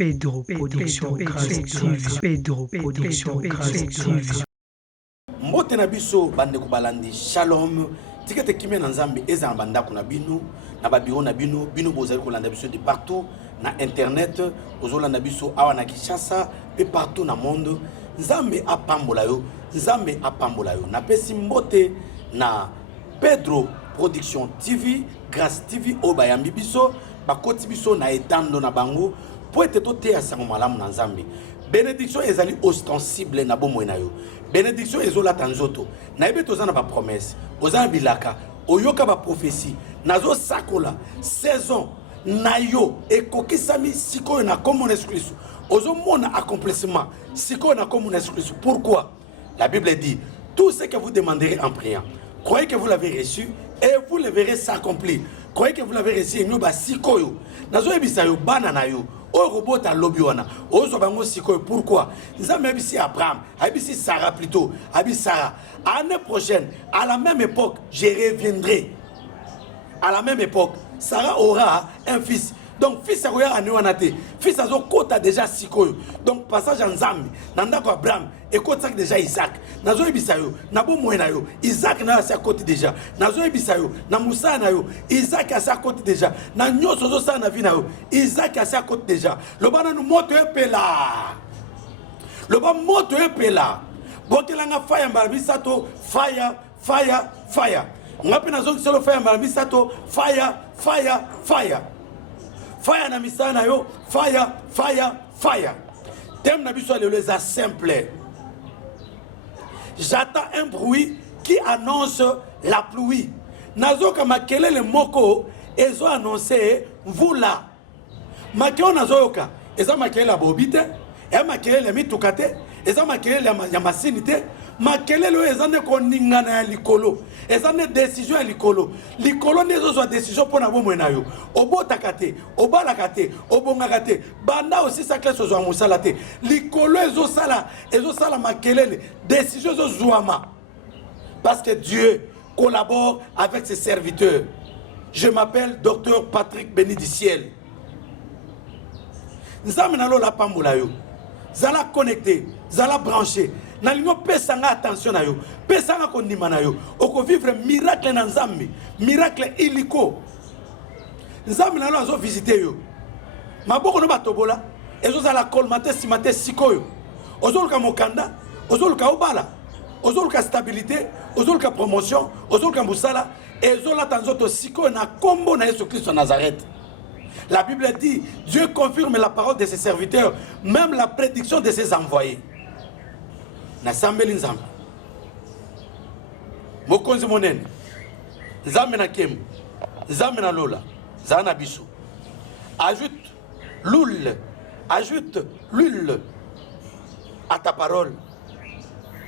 Pedro Production Créative. Pedro Production Créative. Mbote na biso bande ko balandi shalom tikete kimé na nzambe eza banda ko na bino na ba bureau na bino bozali ko landa biso de partout na internet ozolanda biso awa na Kinshasa et partout na monde nzambe apambola yo na pesi mbote na Pedro Production TV Grâce TV o bayambi biso bakoti biso na etando na bango po ete to te asango malamu na nzambe. Bénédiction ezali ostensible na bomo na yo. Bénédiction ezola tanzoto. Na ebe tozana ba promesse. Ozana bilaka. Oyoka ba prophétie. Nazo sakola. Saison na yo ekokisami sikoyo na comme mon esprit. Ozo mona accomplissement. Sikoyo na comme mon esprit. Pourquoi? La Bible dit tout ce que vous demanderez en priant. Croyez que vous l'avez reçu et vous le verrez s'accomplir. Croyez que vous l'avez reçu et nous ba sikoyo. Nazo ebisa yo bana na yo. O robot à l'obiwana. Ozo bango sikoyo. Pourquoi? Nous avons ici Abraham, ici Sarah plutôt, ici Sarah. L'année prochaine, à la même époque, je reviendrai. À la même époque, Sarah aura un fils. Donc fils a anéwanate. Fils a kota déjà sikoyo. Donc passage en Zambi, nandako Abraham et kota déjà Isaac. Nazo ibisayo, nabo moena yo. Isaac na sa côté déjà. Nazo ibisayo, na Moussa na yo. Isaac a sa côté déjà. Na nyoso zo sa na vi na yo. Isaac a sa côté déjà. Le bana nu moto epela. Le ba moto epela. Bokelanga fire mbarabisato, fire. Ngapi nazo solo fire mbarabisato, fire. Fire na misana yo, fire. Thème na biso les simple. J'attends un bruit qui annonce la pluie. Nazo kama kelele moko ezo annoncer vous là. Makeo nazo yoka, eza makelele bobite, e makelele mitukate, eza makelele ya masinite, makelele ezane ko ningana ya likolo. Ezane décision ya likolo. Likolo nezo zo décision pona bomo na yo. Obotakate, obalakate, obongakate. Banda aussi sakle so zo musalate. Likolo ezo sala makelele. Décision zo zuama. Parce que Dieu collabore avec ses serviteurs. Je m'appelle Dr Patrick Béni du ciel. Nzamenalo la pambola yo. Zala connecté, zala branché. Nalingo pesanga attention na yo, pesanga kondima na yo. Oko vivre miracle na nzambe, miracle iliko. Nzambe na lo azo visiter yo. Maboko no batobola, ezo zala kolmate simate sikoyo. Ozoluka mokanda, ozoluka obala, ozoluka stabilité, ozoluka promotion, ozoluka musala, ezola tanzoto sikoyo na kombo na Yesu Christ de Nazareth. La Bible dit, Dieu confirme la parole de ses serviteurs, même la prédiction de ses envoyés. Na sambeli nzambe mokonzi monene nzambe na kemu nzambe na lola zana biso ajoute l'huile à ta parole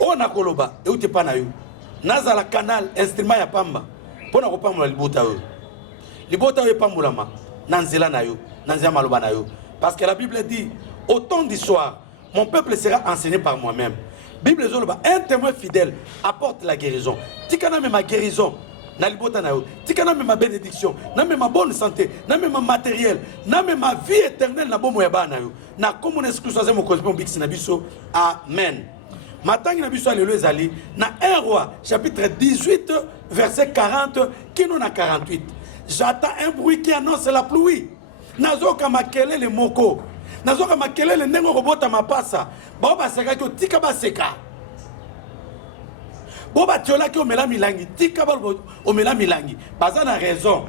ona koloba euti pa na yo nazala canal instrument ya pamba pona kopambola libota yo epambolama na nzela na yo na nzela maloba na yo parce que la Bible dit au temps du soir mon peuple sera enseigné par moi-même. Bible zoloba un témoin fidèle apporte la guérison. Tikana me ma guérison na libota na yo. Tikana me ma bénédiction, na me ma bonne santé, na me ma matériel, na me ma vie éternelle na bomo ya bana yo. Na comme on exclut ça mo cause bix na biso. Amen. Matangi na biso alelo ezali na 1 roi chapitre 18 verset 40 kino na 48. J'attends un bruit qui annonce la pluie. Nazoka makelele moko. Nazoka makelele nengo robota mapasa. Boba seka ko tika ba seka. Boba tiola ki omela milangi, tika ba omela milangi. Baza na raison.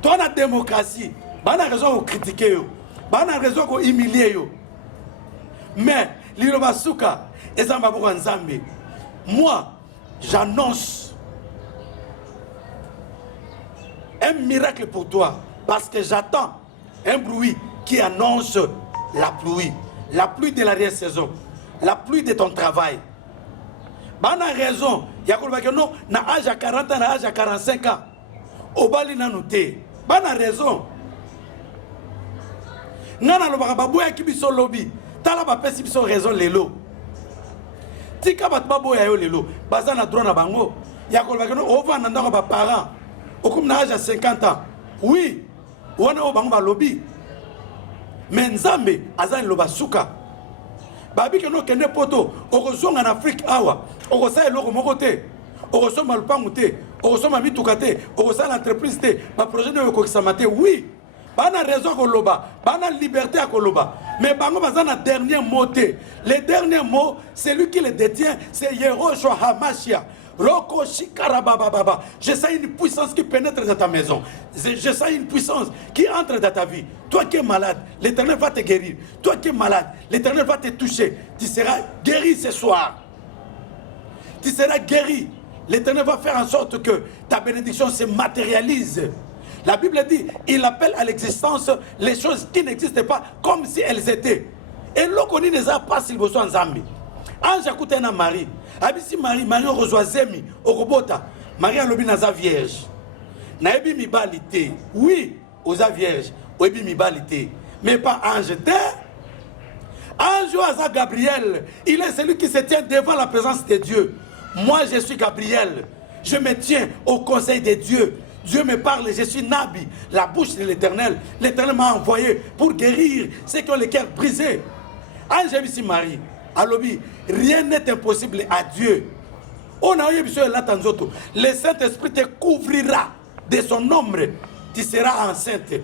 Toi na démocratie, ba na raison ko critiquer yo. Ba na raison ko humilier yo. Mais lilo basuka ezamba boko nzambe. Moi, j'annonce un miracle pour toi parce que j'attends un bruit qui annonce la pluie de la saison, la pluie de ton travail. Bana raison, yakolba que non, na âge à 40 ans, na âge à 45 ans. Obali na noté. Bana raison. Nana lo bakababoya ki biso lobi. Tala ba pesi biso raison lelo. Tika bat baboya yo lelo. Baza na droit na bango. Yakolba que non, ova na ndako ba parents. Okum na âge à 50 ans. Oui. Wana o bango ba lobi. mais nzambe aza loba suka babi ke no kende poto okozonga na Afrique awa okosa eloko moko te okosoma lupangu te okosoma mituka te okosala entreprise te ba projet no ekokisama te oui bana raison koloba bana liberté à koloba mais bango baza na dernier mot te le dernier mot c'est lui qui le détient c'est Yehoshua Hamashia. Roko Shikara Baba Baba. Je sens une puissance qui pénètre dans ta maison. Je sens une puissance qui entre dans ta vie. Toi qui es malade, l'Éternel va te guérir. Toi qui es malade, l'Éternel va te toucher. Tu seras guéri ce soir. Tu seras guéri. L'Éternel va faire en sorte que ta bénédiction se matérialise. La Bible dit, il appelle à l'existence les choses qui n'existent pas comme si elles étaient. Et l'okoni ne a pas s'il besoin en Zambie. Ange a na Marie. Abisi Marie, Marie reçoit Zemi, Orobota. Marie a lobi naza vierge. Naebi mibalite. Oui, oza vierge. Oebi mibalite. Mais pas ange. Ange oza Gabriel. Il est celui qui se tient devant la présence de Dieu. Moi, je suis Gabriel. Je me tiens au conseil de Dieu. Dieu me parle, je suis Nabi, la bouche de l'Éternel. L'Éternel m'a envoyé pour guérir ceux qui ont le cœur brisé. Ange abisi Marie. Alobi, rien n'est impossible à Dieu. On a eu besoin de l'attendre. Le Saint-Esprit te couvrira de son ombre. Tu seras enceinte.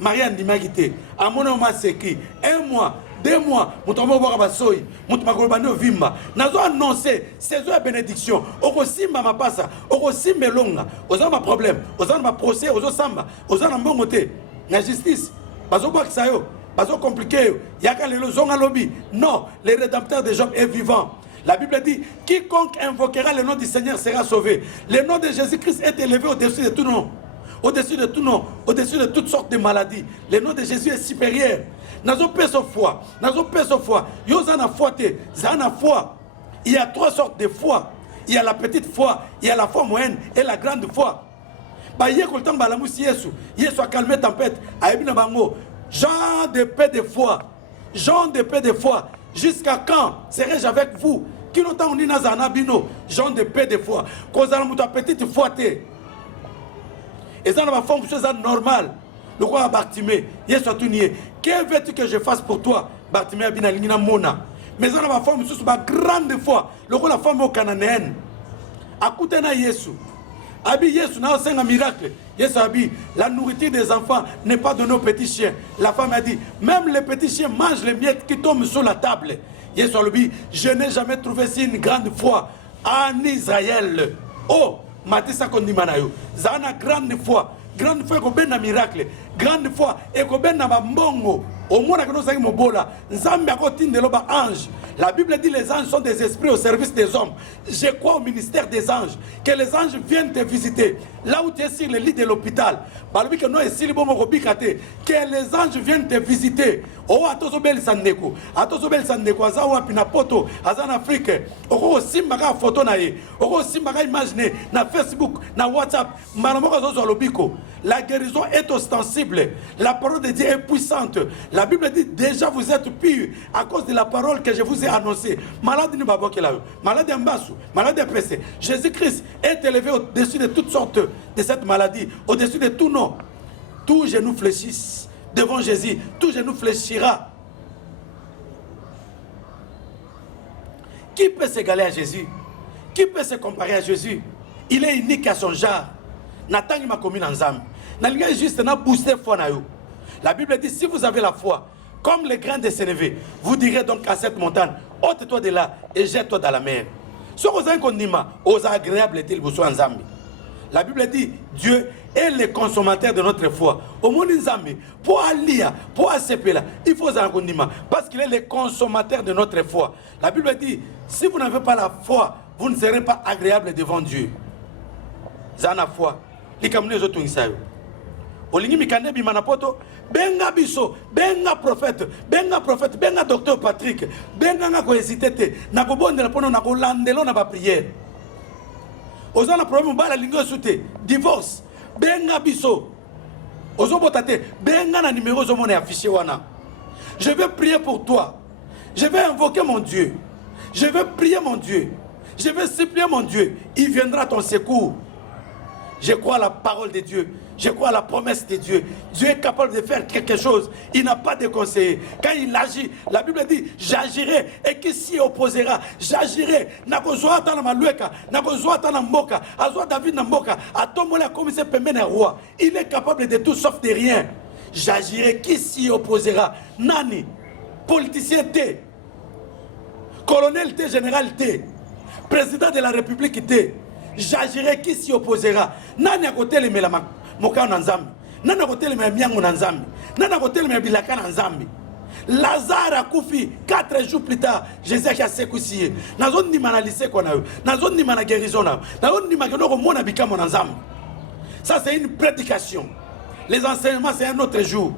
Marie Andimagite. À mon nom, c'est qui 1 mois, 2 mois. Moutomo Borabasoy. Moutomakolbano Vimba. Nazo annoncé saison de bénédiction. Oko Simba ma passa. Oko Simba longa. Oza ma problème. Oza ma procès. Ozo Samba. Oza na mbongote. La justice. Bazo Baksayo. Pas compliqué, il y a qu'à le zonga lobby. Non, le rédempteur de Job est vivant. La Bible dit, quiconque invoquera le nom du Seigneur sera sauvé. Le nom de Jésus-Christ est élevé au-dessus de tout nom. Au-dessus de tout nom, au-dessus de toutes sortes de maladies. Le nom de Jésus est supérieur. Nazo peso foi, nazo peso foi. Yo zana foi te, zana foi. Il y a 3 sortes de foi. Il y a la petite foi, il y a la foi moyenne et la grande foi. Ba yeko le temps balamusi Yesu. Yesu a calmé tempête. Aebina bango. Jean de paix de foi, Jean de paix de foi, jusqu'à quand serai-je avec vous? Qui n'entend on dit Nazana Bino, Jean de paix de foi, cause à la petite foi. Et ça n'a pas fonction normale. Le roi Bartimée, Yesu a tout nié. Que veux-tu que je fasse pour toi? Bartimée a bien aligné Mona. Mais ça n'a pas fonction sur ma grande foi. Le roi la femme au cananéenne. A coûté na Yesu. Abi Yesu n'a pas un miracle. Yesu a dit, la nourriture des enfants n'est pas donnée aux petits chiens. La femme a dit, même les petits chiens mangent les miettes qui tombent sur la table. Yesu a dit, je n'ai jamais trouvé si une grande foi en Israël. Oh, Matissa Kondimanayo, Zana grande foi. Grande foi est un miracle. Grande foi est un mbongo. Au moins, nous avons mobola. Nzambe a continué de l'oba ange. La Bible dit les anges sont des esprits au service des hommes. Je crois au ministère des anges. Que les anges viennent te visiter. Là où tu es sur le lit de l'hôpital. Que les anges viennent te visiter. Oh, atozobel sandeko. Atozobel sandeko. Azawa pinapoto. Azan Afrique. Oko simbaga photo na ye. Oko simbaga image na Facebook, na WhatsApp. Malamoko zozo lobiko. La guérison est ostensible. La parole de Dieu est puissante. La Bible dit déjà vous êtes purs à cause de la parole que je vous ai annoncée. Malade ne babo kelayo. Malade ambasu. Malade pressé. Jésus-Christ est élevé au-dessus de toutes sortes de cette maladie. Au-dessus de tout nom. Tous genoux fléchissent devant Jésus. Tout genou fléchira. Qui peut s'égaler à Jésus? Qui peut se comparer à Jésus? Il est unique à son genre. Natangi ma commune en Zambie. N'alga juste na booster foi na yo. La Bible dit si vous avez la foi comme les grains de sénévé, vous direz donc à cette montagne, ôte-toi de là et jette-toi dans la mer. Ce que vous avez condima, aux agréables est-il vous en Zambie. La Bible dit Dieu est le consommateur de notre foi. Au monde Zambie, pour aller, pour accepter là, il faut un condima parce qu'il est le consommateur de notre foi. La Bible dit si vous n'avez pas la foi, vous ne serez pas agréable devant Dieu. Zana foi. Likamune zo tungisayo. Olingi mikande bi manapoto benga biso, benga prophète, benga docteur Patrick, benga nga ko hésiter na ko bondela pono na ko landelo na ba prière. Ozana problème bala lingo soute, divorce, benga biso. Ozo botate, benga na numéro zo mona affiché wana. Je vais prier pour toi. Je vais invoquer mon Dieu. Je vais prier mon Dieu. Je vais supplier mon Dieu. Il viendra à ton secours. Je crois à la parole de Dieu. Je crois à la promesse de Dieu. Dieu est capable de faire quelque chose. Il n'a pas de conseiller. Quand il agit, la Bible dit, j'agirai et qui s'y opposera, j'agirai. Nakozwa ta na malueka, nakozwa ta na mboka, azwa David na mboka, atomola comme se pemene roi. Il est capable de tout sauf de rien. J'agirai, qui s'y opposera? Nani, politicien T, colonel T, général T, président de la République T. J'agirai, qui s'y opposera? Nani à côté les mélamak. Moka Nanzambi, Nana Kotel me Miango Nanzambi, Nana Kotel me Bilaka Nanzambi. Lazare a koufi 4 jours plus tard, Jésus a sekousié. Nazon ni manalise qu'on a eu, Nazon ni mana guérison, Nazon ni magano mona bika mon Nanzambi. Ça c'est une prédication. Les enseignements c'est un autre jour.